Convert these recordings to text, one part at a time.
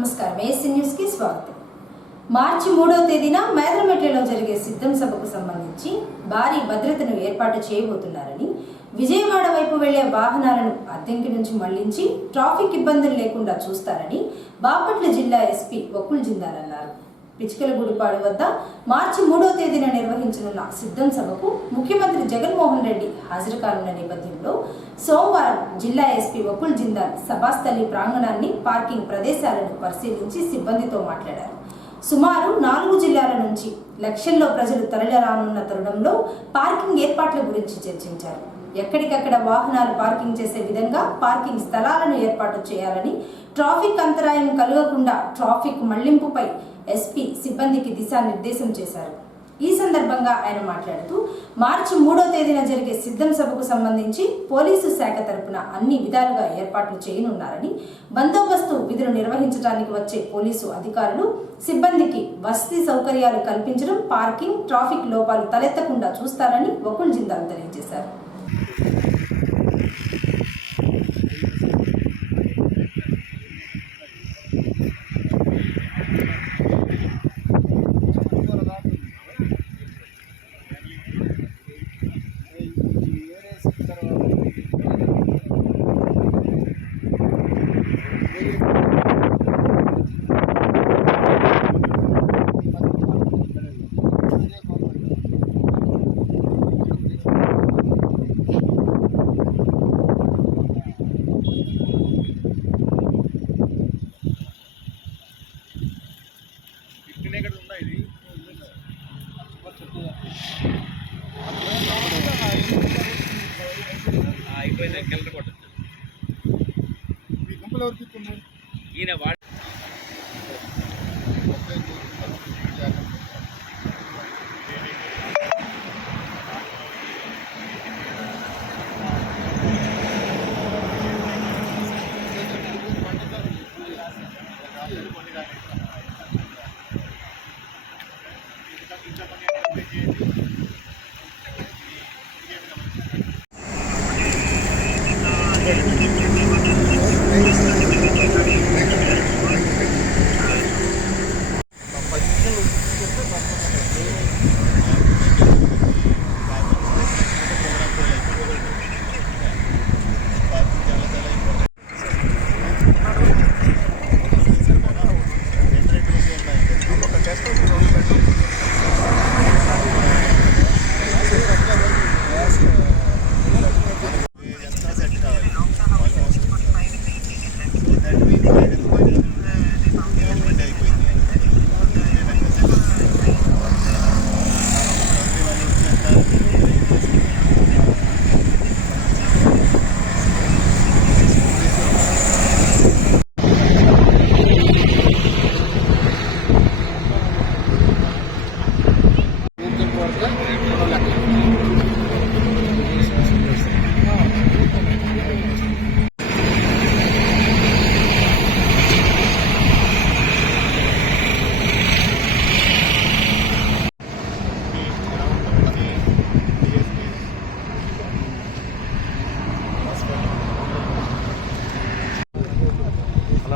నమస్కారం. ASC news కి స్వాగతం. మార్చి 3వ తేదీన మేదరమెట్లలో జరిగే సిద్ధం సభకు సంబంధించి భారీ భద్రతను ఏర్పాటు చేయబోతున్నారని, విజయవాడ వైపు వెళ్లే వాహనాలను అద్దెంకి నుంచి మళ్లించి ట్రాఫిక్ ఇబ్బందులు లేకుండా చూస్తారని బాపట్ల జిల్లా ఎస్పీ వకుల్ జిందాల్ అన్నారు. పిచ్కలగూడిపాడు వద్ద మార్చి 3వ తేదీన నిర్వహించనున్న సిద్ధం సభకు ముఖ్యమంత్రి జగన్మోహన్ రెడ్డి హాజరు కానున్న నేపథ్యంలో సోమవారం జిల్లా ఎస్పీ వకుల్ జిందాల్ సభాస్థలి ప్రాంగణాన్ని, పార్కింగ్ ప్రదేశాలను పరిశీలించి సిబ్బందితో మాట్లాడారు. సుమారు 4 జిల్లాల నుంచి లక్షల్లో ప్రజలు తరలిరానున్న తరుణంలో పార్కింగ్ ఏర్పాట్ల గురించి చర్చించారు. ఎక్కడికక్కడ వాహనాలు పార్కింగ్ చేసే విధంగా పార్కింగ్ స్థలాలను ఏర్పాటు చేయాలని, ట్రాఫిక్ అంతరాయం కలగకుండా ట్రాఫిక్ మళ్లింపుపై ఎస్పీ సిబ్బందికి దిశానిర్దేశం చేశారు. ఈ సందర్భంగా ఆయన మాట్లాడుతూ, మార్చి 3వ తేదీన జరిగే సిద్ధం సభకు సంబంధించి పోలీసు శాఖ తరపున అన్ని విధాలుగా ఏర్పాట్లు చేయనున్నారని, బందోబస్తు విధులు నిర్వహించడానికి వచ్చే పోలీసు అధికారులు సిబ్బందికి వసతి సౌకర్యాలు కల్పించడం, పార్కింగ్, ట్రాఫిక్ లోపాలు తలెత్తకుండా చూస్తారని వకుల్ జిందాల్ తెలియజేశారు.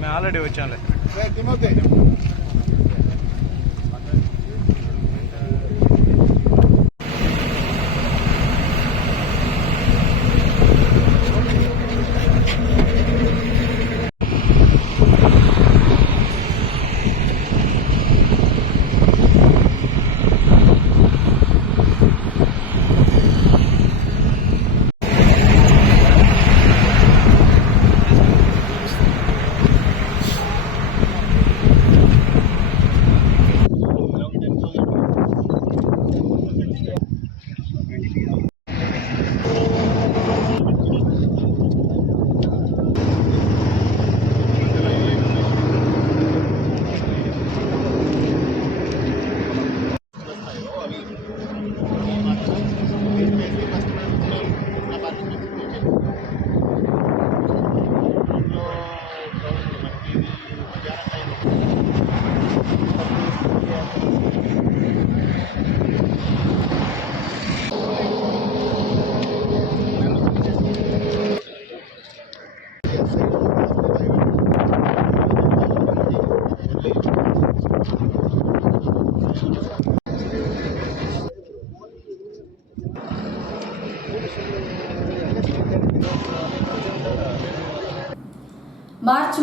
मैं ऑलरेडी వచ్చాను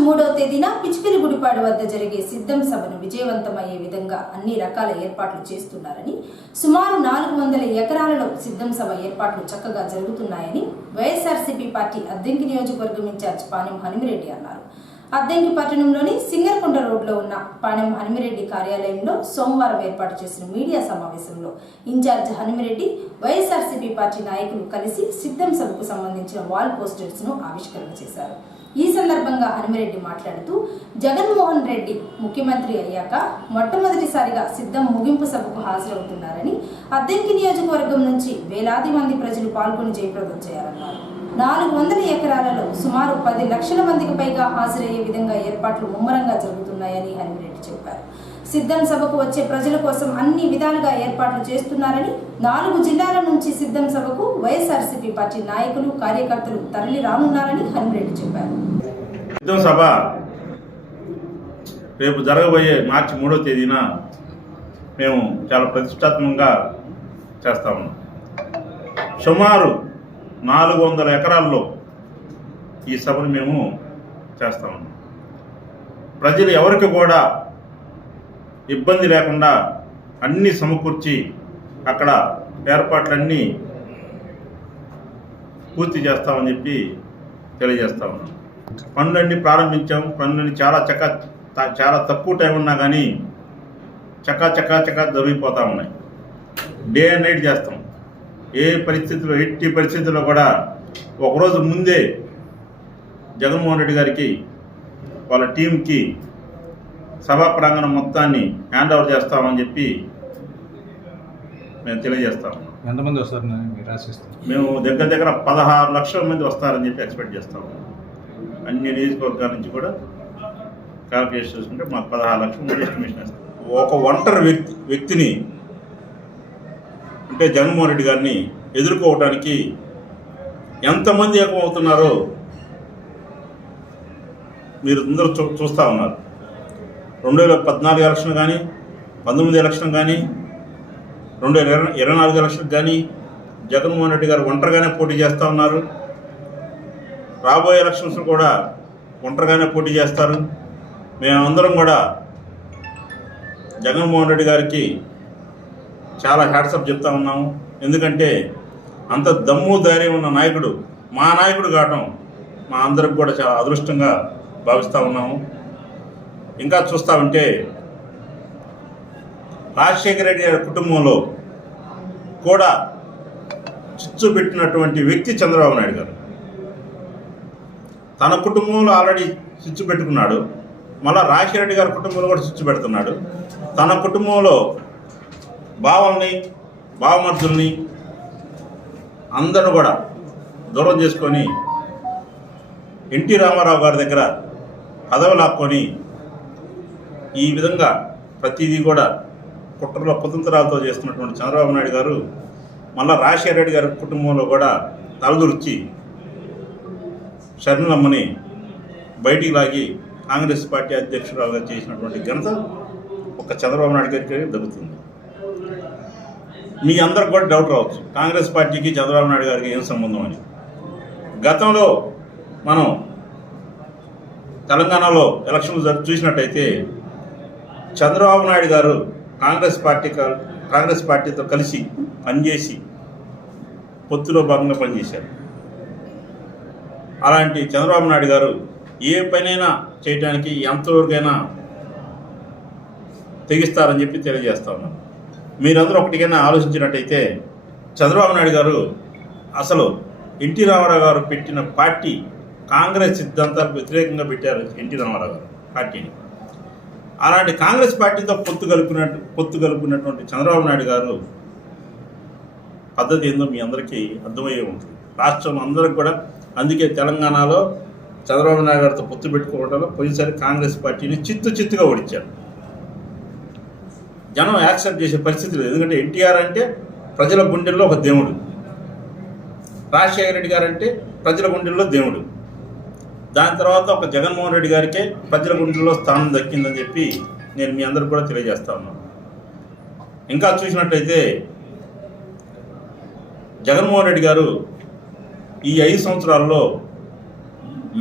3వ తేదీన పిచ్చిపిలిగుడిపాడు వద్ద జరిగే సిద్ధం సభను విజయవంతమయ్యే విధంగా అన్ని రకాల ఏర్పాట్లు చేస్తున్నారని, సుమారు 400 ఎకరాలలో సిద్ధం సభ ఏర్పాట్లు చక్కగా జరుగుతున్నాయని వైఎస్ఆర్సీపీ పార్టీ అద్దెంకి నియోజకవర్గం ఇన్ఛార్జ్ పాణెం హనుమిరెడ్డి అన్నారు. అద్దెంకి పట్టణంలోని సింగర్కొండ రోడ్లో ఉన్న పాణెం హనుమిరెడ్డి కార్యాలయంలో సోమవారం ఏర్పాటు చేసిన మీడియా సమావేశంలో ఇన్ఛార్జ్ హనుమిరెడ్డి వైఎస్ఆర్సీపీ పార్టీ నాయకులు కలిసి సిద్ధం సభకు సంబంధించిన వాల్ పోస్టర్స్ ను ఆవిష్కరణ చేశారు. ఈ సందర్భంగా హనుమిరెడ్డి మాట్లాడుతూ, జగన్మోహన్ రెడ్డి ముఖ్యమంత్రి అయ్యాక మొట్టమొదటిసారిగా సిద్ధం ముగింపు సభకు హాజరవుతున్నారని, అద్దెంకి నియోజకవర్గం నుంచి వేలాది మంది ప్రజలు పాల్గొని జయప్రదం చేయాలన్నారు. 400 ఎకరాలలో సుమారు 10 లక్షల మందికి పైగా హాజరయ్యే విధంగా ఏర్పాట్లు ముమ్మరంగా జరుగుతున్నాయని హనుమిరెడ్డి చెప్పారు. సిద్ధం సభకు వచ్చే ప్రజల కోసం అన్ని విధాలుగా ఏర్పాట్లు చేస్తున్నారని, 4 జిల్లాల నుంచి సిద్ధం సభకు వైఎస్ఆర్సీపీ పార్టీ నాయకులు, కార్యకర్తలు తరలి రానున్నారని హనుమిరెడ్డి చెప్పారు. సిద్ధం సభ రేపు జరగబోయే మార్చి 3వ తేదీన మేము చాలా ప్రతిష్టాత్మకంగా చేస్తా ఉన్నాం. సుమారు 400 ఎకరాల్లో ఈ సభను మేము చేస్తా ఉన్నాం. ప్రజలు ఎవరికి కూడా ఇబ్బంది లేకుండా అన్నీ సమకూర్చి అక్కడ ఏర్పాట్లన్నీ పూర్తి చేస్తామని చెప్పి తెలియజేస్తా ఉన్నాం. పనులన్నీ ప్రారంభించాం. పనులన్నీ చాలా తక్కువ టైం ఉన్నా కానీ చకా జరిగిపోతూ ఉన్నాయి. డే అండ్ నైట్ చేస్తాం. ఎట్టి పరిస్థితుల్లో కూడా ఒకరోజు ముందే జగన్మోహన్ రెడ్డి గారికి వాళ్ళ టీంకి సభా ప్రాంగణం మొత్తాన్ని హ్యాండ్ ఓవర్ చేస్తామని చెప్పి మేము తెలియజేస్తాము. ఎంతమంది వస్తారు మీరు ఆశిస్తారు? మేము దగ్గర 16 లక్షల మంది వస్తారని చెప్పి ఎక్స్పెక్ట్ చేస్తాము. అన్ని నియోజకవర్గాల నుంచి కూడా క్యాల్కులేట్ చేసుకుంటే మాకు 16 లక్షల మంది ఎస్టిమేషన్ వేస్తాం. ఒక ఒంటరి వ్యక్తిని అంటే జగన్మోహన్ రెడ్డి గారిని ఎదుర్కోవడానికి ఎంతమంది ఏకమవుతున్నారో మీరు అందరూ చూస్తూ ఉన్నారు. 2014 ఎలక్షన్ కానీ, 19 ఎలక్షన్ కానీ, 2024 ఎలక్షన్ కానీ జగన్మోహన్ రెడ్డి గారు ఒంటరిగానే పోటీ చేస్తూ ఉన్నారు. రాబోయే ఎలక్షన్స్ కూడా ఒంటరిగానే పోటీ చేస్తారు. మేమందరం కూడా జగన్మోహన్ రెడ్డి గారికి చాలా హ్యాట్సప్ చెప్తా ఉన్నాము. ఎందుకంటే అంత దమ్ము ధైర్యం ఉన్న నాయకుడు మా నాయకుడు కావటం మా అందరికి కూడా చాలా అదృష్టంగా భావిస్తూ ఉన్నాము. ఇంకా చూస్తూ ఉంటే రాజశేఖర రెడ్డి గారి కుటుంబంలో కూడా చిచ్చు పెట్టినటువంటి వ్యక్తి చంద్రబాబు నాయుడు గారు. తన కుటుంబంలో ఆల్రెడీ చిచ్చు పెట్టుకున్నాడు. మళ్ళీ రాజశేఖర రెడ్డి గారి కుటుంబంలో కూడా చిచ్చు పెడుతున్నాడు. తన కుటుంబంలో బావల్ని, బావమర్దుల్ని అందరూ కూడా దూరం చేసుకొని ఎన్టీ రామారావు గారి దగ్గర పదవి లాక్కొని ఈ విధంగా ప్రతిదీ కూడా కుట్రలో కుతంత్రాలతో చేస్తున్నటువంటి చంద్రబాబు నాయుడు గారు మళ్ళీ రాజశేఖర రెడ్డి గారి కుటుంబంలో కూడా తలదూర్చి శరణమ్మని బయటికి లాగి కాంగ్రెస్ పార్టీ అధ్యక్షురాలుగా చేసినటువంటి ఘనత ఒక చంద్రబాబు నాయుడు గారికి దక్కుతుంది. మీ అందరికి కూడా డౌట్ రావచ్చు, కాంగ్రెస్ పార్టీకి చంద్రబాబు నాయుడు గారికి ఏం సంబంధం అని. గతంలో మనం తెలంగాణలో ఎలక్షన్లు చూసినట్టయితే చంద్రబాబు నాయుడు గారు కాంగ్రెస్ పార్టీతో కలిసి పనిచేసి పొత్తులో భాగంగా పనిచేశారు. అలాంటి చంద్రబాబు నాయుడు గారు ఏ పనైనా చేయడానికి ఎంతవరకైనా తెగిస్తారని చెప్పి తెలియజేస్తా ఉన్నాను. మీరందరూ ఒకటికైనా ఆలోచించినట్టయితే చంద్రబాబు నాయుడు గారు అసలు ఎన్టీ రామారావు గారు పెట్టిన పార్టీ కాంగ్రెస్ సిద్ధాంతాలకు వ్యతిరేకంగా పెట్టారు ఎన్టీ రామారావు గారు పార్టీని. అలాంటి కాంగ్రెస్ పార్టీతో పొత్తు కలుపుకున్నటువంటి చంద్రబాబు నాయుడు గారు పద్ధతి ఏందో మీ అందరికీ అర్థమయ్యే ఉంటుంది. రాష్ట్రం అందరికి కూడా అందుకే తెలంగాణలో చంద్రబాబు నాయుడు గారితో పొత్తు పెట్టుకోవడంలో పోయినసారి కాంగ్రెస్ పార్టీని చిత్తుగా ఓడించారు. జనం యాక్సెప్ట్ చేసే పరిస్థితి లేదు. ఎందుకంటే ఎన్టీఆర్ అంటే ప్రజల గుండెల్లో ఒక దేవుడు, రాజశేఖర రెడ్డి గారు అంటే ప్రజల గుండెల్లో దేవుడు. దాని తర్వాత ఒక జగన్మోహన్ రెడ్డి గారికే ప్రజల గుండెల్లో స్థానం దక్కిందని చెప్పి నేను మీ అందరికి కూడా తెలియజేస్తా ఉన్నాను. ఇంకా చూసినట్టయితే జగన్మోహన్ రెడ్డి గారు ఈ 5 సంవత్సరాల్లో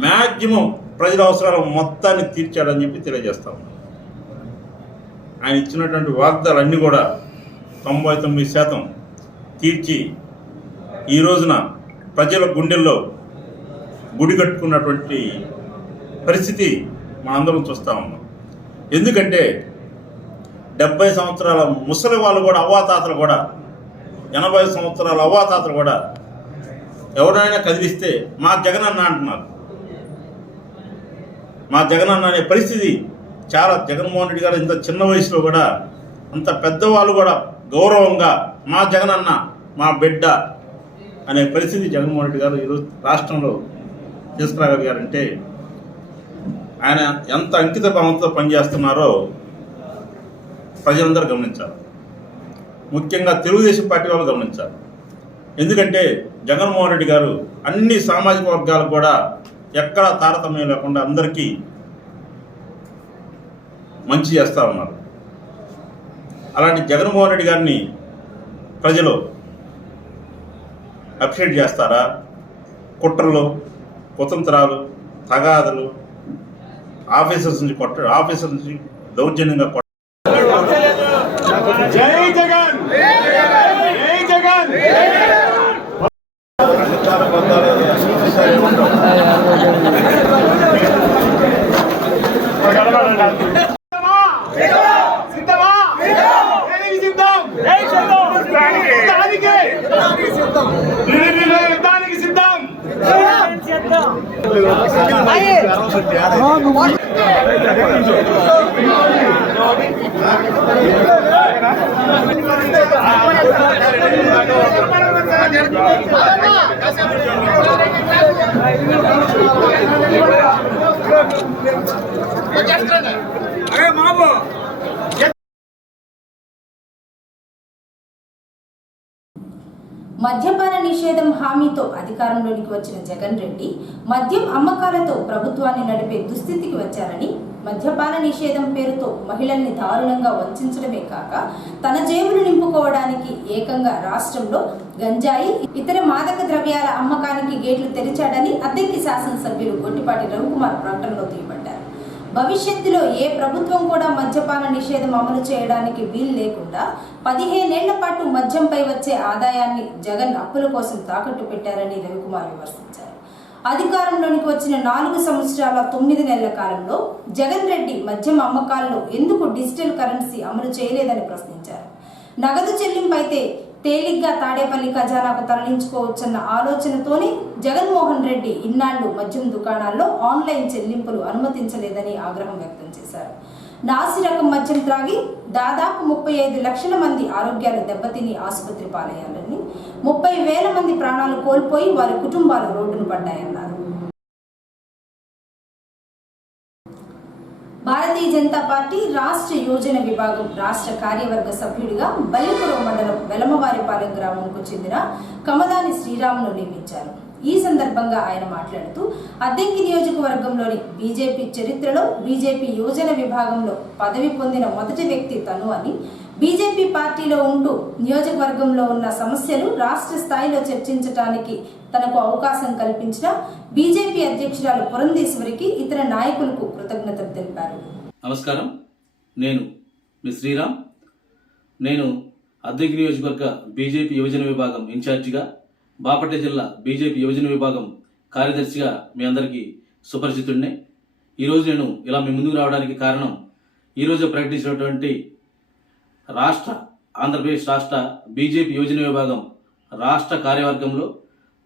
మ్యాక్సిమం ప్రజల అవసరాల మొత్తాన్ని తీర్చాడని చెప్పి తెలియజేస్తాం. ఆయన ఇచ్చినటువంటి వాగ్దానాలన్నీ కూడా 99% తీర్చి ఈ రోజున ప్రజల గుండెల్లో గుడి కట్టుకున్నటువంటి పరిస్థితి మనందరం చూస్తూ ఉన్నాం. ఎందుకంటే 70 సంవత్సరాల ముసలి వాళ్ళు కూడా, అవ్వాతాతలు కూడా, 80 సంవత్సరాల అవ్వాతాతలు కూడా ఎవరైనా కదిలిస్తే మా జగనన్న అంటున్నారు. మా జగనన్న అనే పరిస్థితి చాలా, జగన్మోహన్ రెడ్డి గారు ఇంత చిన్న వయసులో కూడా అంత పెద్దవాళ్ళు కూడా గౌరవంగా మా జగనన్న మా బిడ్డ అనే పరిస్థితి జగన్మోహన్ రెడ్డి గారు ఈరోజు రాష్ట్రంలో తీసుకురాగలిగారంటే ఆయన ఎంత అంకిత భావంతో పనిచేస్తున్నారో ప్రజలందరూ గమనించాలి. ముఖ్యంగా తెలుగుదేశం పార్టీ వాళ్ళు గమనించాలి. ఎందుకంటే జగన్మోహన్ రెడ్డి గారు అన్ని సామాజిక వర్గాలకు కూడా ఎక్కడా తారతమ్యం లేకుండా అందరికీ మంచి చేస్తూ ఉన్నారు. అలాంటి జగన్మోహన్ రెడ్డి గారిని ప్రజలు అప్రిషియేట్ చేస్తారా? కుట్రలు, కుతంత్రాలు, తగాదలు, ఆఫీసర్స్ నుంచి దౌర్జన్యంగా జై జగన్, జై జగన్. సిద్ధమా? దేనికి సిద్ధం? యుద్ధానికి సిద్ధం. అరే మాబు మద్యపాన నిషేధం హామీతో అధికారంలోనికి వచ్చిన జగన్ రెడ్డి మద్యం అమ్మకాలతో ప్రభుత్వాన్ని నడిపే దుస్థితికి వచ్చారని, మద్యపాన నిషేధం పేరుతో మహిళల్ని దారుణంగా వంచడమే కాక తన జేబును నింపుకోవడానికి ఏకంగా రాష్ట్రంలో గంజాయి, ఇతర మాదక ద్రవ్యాల అమ్మకానికి గేట్లు తెరిచాడని అద్దెకి శాసనసభ్యులు గొట్టిపాటి రవికుమార్ ప్రకటనలో తీయబడ్డారు. భవిష్యత్తులో ఏ ప్రభుత్వం కూడా మద్యపాన నిషేధం అమలు చేయడానికి వీలు లేకుండా 15 ఏళ్ల పాటు మద్యంపై వచ్చే ఆదాయాన్ని జగన్ అప్పుల కోసం తాకట్టు పెట్టారని రవికుమార్ విమర్శించారు. అధికారంలోనికి వచ్చిన 4 సంవత్సరాల 9 నెలల కాలంలో జగన్ రెడ్డి మద్యం అమ్మకాల్లో ఎందుకు డిజిటల్ కరెన్సీ అమలు చేయలేదని ప్రశ్నించారు. నగదు చెల్లింపు అయితే తేలిగ్గా తాడేపల్లి ఖజానాకు తరలించుకోవచ్చన్న ఆలోచనతోనే జగన్మోహన్ రెడ్డి ఇన్నాళ్లు మద్యం దుకాణాల్లో ఆన్లైన్ చెల్లింపులు అనుమతించలేదని ఆగ్రహం వ్యక్తం చేశారు. నాసి రకం మద్యం త్రాగి దాదాపు 35 లక్షల మంది ఆరోగ్యాలు దెబ్బతిని ఆసుపత్రి పాలయ్యాలని, 30,000 మంది ప్రాణాలు కోల్పోయి వారి కుటుంబాలు రోడ్డును పడ్డాయన్నారు. భారతీయ జనతా పార్టీ రాష్ట్ర యోజన విభాగం రాష్ట్ర కార్యవర్గ సభ్యుడిగా బల్లిపురం మండలం వెలమవారిపాలెం గ్రామంకు చెందిన కమదాని శ్రీరామును నియమించారు. ఈ సందర్భంగా ఆయన మాట్లాడుతూ అద్దెంకి నియోజకవర్గంలోని బీజేపీ చరిత్రలో బీజేపీ యోజన విభాగంలో పదవి పొందిన మొదటి వ్యక్తి తను అని, బీజేపీ పార్టీలో ఉంటూ నియోజకవర్గంలో ఉన్న సమస్యలు రాష్ట్ర స్థాయిలో చర్చించడానికి తనకు అవకాశం కల్పించిన బీజేపీ అధ్యక్షురాలు పురంధేశ్వరికి ఇతర నాయకులకు కృతజ్ఞతలు తెలిపారు. నమస్కారం, నేను మీ శ్రీరామ్. నేను అద్దెంకి నియోజకవర్గ బీజేపీ యువజన విభాగం ఇన్ఛార్జిగా, బాపట్ల జిల్లా బీజేపీ యువజన విభాగం కార్యదర్శిగా మీ అందరికీ సుపరిచితుడినే. ఈరోజు నేను ఇలా మీ ముందుకు రావడానికి కారణం, ఈరోజు ప్రకటించినటువంటి ఆంధ్రప్రదేశ్ రాష్ట్ర బీజేపీ యువజన విభాగం రాష్ట్ర కార్యవర్గంలో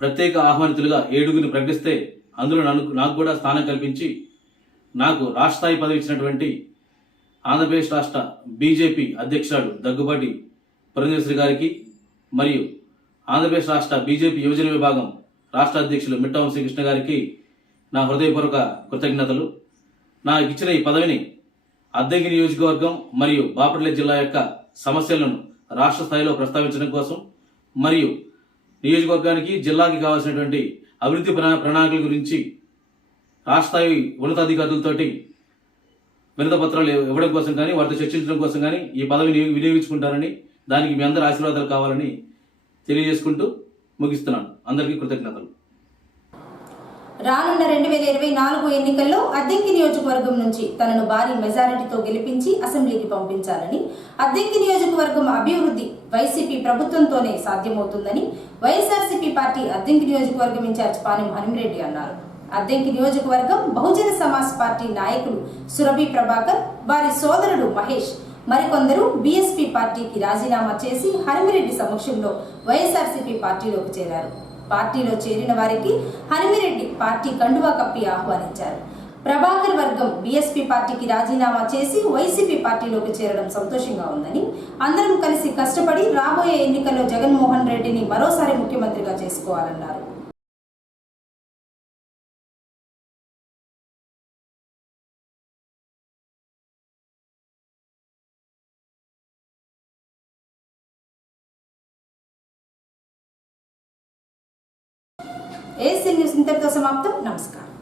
ప్రత్యేక ఆహ్వానితులుగా 7గురిని ప్రకటిస్తే అందులో నాకు కూడా స్థానం కల్పించి నాకు రాష్ట్ర స్థాయి పదవి ఇచ్చినటువంటి ఆంధ్రప్రదేశ్ రాష్ట్ర బీజేపీ అధ్యక్షురాలు దగ్గుబాటి పురంధేశ్వరి గారికి మరియు ఆంధ్రప్రదేశ్ రాష్ట్ర బీజేపీ యువజన విభాగం రాష్ట్ర అధ్యక్షులు మిట్ట వంశీకృష్ణ గారికి నా హృదయపూర్వక కృతజ్ఞతలు. నాకు ఇచ్చిన ఈ పదవిని అద్దెంకి నియోజకవర్గం మరియు బాపట్ల జిల్లా యొక్క సమస్యలను రాష్ట్ర స్థాయిలో ప్రస్తావించడం కోసం మరియు నియోజకవర్గానికి జిల్లాకి కావాల్సినటువంటి అభివృద్ధి ప్రణాళికల గురించి రాష్ట్ర స్థాయి ఉన్నతాధికారులతోటి వినతిపత్రాలు ఇవ్వడం కోసం కానీ వారితో చర్చించడం కోసం కానీ ఈ పదవిని వినియోగించుకుంటారని, దానికి మీ అందరి ఆశీర్వాదాలు కావాలని తెలియజేసుకుంటూ ముగిస్తున్నాను. అందరికీ కృతజ్ఞతలు. రానున్న 2024 ఎన్నికల్లో అద్దెంకి నియోజకవర్గం నుంచి తనను భారీ మెజారిటీతో గెలిపించి అసెంబ్లీకి పంపించాలని, అద్దెంకి నియోజకవర్గం అభివృద్ధి వైసీపీ ప్రభుత్వంతోనే సాధ్యమవుతుందని వైఎస్ఆర్సీపీ పార్టీ అద్దెంకి నియోజకవర్గం ఇన్ఛార్జ్ పానెం హనుమిరెడ్డి అన్నారు. అద్దెంకి నియోజకవర్గం బహుజన సమాజ్ పార్టీ నాయకులు సురభి ప్రభాకర్, వారి సోదరుడు మహేష్ మరికొందరు బీఎస్పీ పార్టీకి రాజీనామా చేసి హనుమిరెడ్డి సమక్షంలో వైఎస్ఆర్సీపీ పార్టీలోకి చేరారు. పార్టీలో చేరిన వారికి హనుమిరెడ్డి పార్టీ కండువా కప్పి ఆహ్వానించారు. ప్రభాకర్ వర్గం బీఎస్పీ పార్టీకి రాజీనామా చేసి వైసీపీ పార్టీలోకి చేరడం సంతోషంగా ఉందని, అందరం కలిసి కష్టపడి రాబోయే ఎన్నికల్లో జగన్మోహన్ రెడ్డిని మరోసారి ముఖ్యమంత్రిగా చేసుకోవాలన్నారు. ఏసీ న్యూస్ ఇంతటితో సమాప్తం. నమస్కారం.